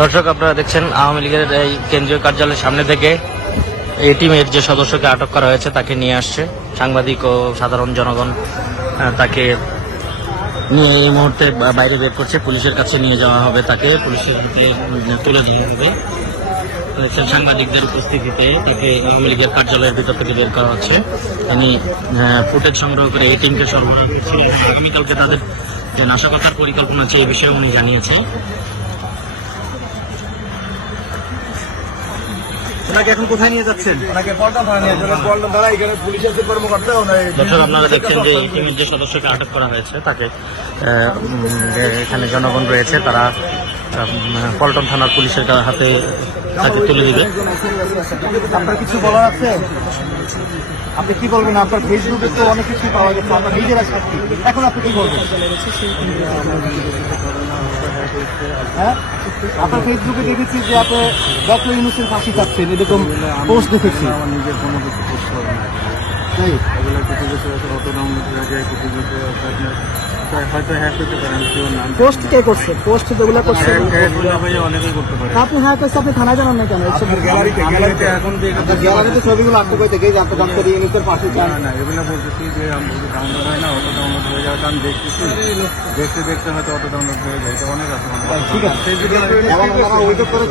দর্শক, আপনারা দেখছেন আওয়ামী লীগের এই কেন্দ্রীয় কার্যালয়ের সামনে থেকে এই টিমের যে সদস্যকে আটক করা হয়েছে তাকে নিয়ে আসছে সাংবাদিক ও সাধারণ জনগণ। তাকে নিয়ে এই মুহূর্তে বাইরে বের করছে, পুলিশের কাছে নিয়ে যাওয়া হবে, তাকে পুলিশের হাতে তুলে দেওয়া হবে। সাংবাদিকদের উপস্থিতিতে তাকে আওয়ামী লীগের কার্যালয়ের ভিতর থেকে বের করা হচ্ছে। তিনি ফুটেজ সংগ্রহ করে এই টিমকে সরবরাহ করছিলেন। আগামীকালকে তাদের যে নাশকতার পরিকল্পনা আছে এই বিষয়ে উনি জানিয়েছেন। ওনাকে এখন কোথায় নিয়ে যাচ্ছেন? ওনাকে পল্টন থানায় নিয়ে যাচ্ছেন। পল্টন থানায় এখানে পুলিশের যে কর্মকর্তা দর্শক, আপনারা দেখছেন যে এই টিমের যে সদস্যকে আটক করা হয়েছে তাকে এখানে জনগণ রয়েছে, তারা পল্টন থানার পুলিশের হাতে তাকে তুলে দিবে। আপনার কিছু বলার আছে? আপনি কি বলবেন? আপনার ফেসবুকে তো অনেক কিছু পাওয়া গেছে, আপনার নিজেরা সাক্ষী। এখন আপনি কি বলবেন? হ্যাঁ, আপনার ফেসবুকে দেখেছি যে আপনি ডক্টর ইউনূসের ফাঁসি চাচ্ছেন, এরকম পোস্ট দেখেছি। আমার নিজের কোনো কিছু করতে হবে না, এগুলো কিছু কিছু অত ডাউনলোড হয়ে যায়, কিছু কিছু হয়তো হ্যাক হতে পারে, আমি কেউ নাম পোস্ট কে করছে? পোস্ট যেগুলো করছে অনেকেই করতে পারে। আপনি হ্যাঁ করছে, আপনি থানায় জানান না কেন? গ্যালারিতে এখন যে গ্যালারিতে ছবিগুলো আপনি কই থেকে যে আপনি ডক্টর ইউনূসের ফাঁসি চান? না, এগুলো বলতেছি যে ডাউনলোড হয় না, অত ডাউনলোড হয়ে যাওয়াটা আমি দেখতেছি, দেখতে দেখতে হয়তো অত ডাউনলোড হয়ে যায়, এটা অনেক আছে। ঠিক আছে, এবং ওনারা অভিযোগ করে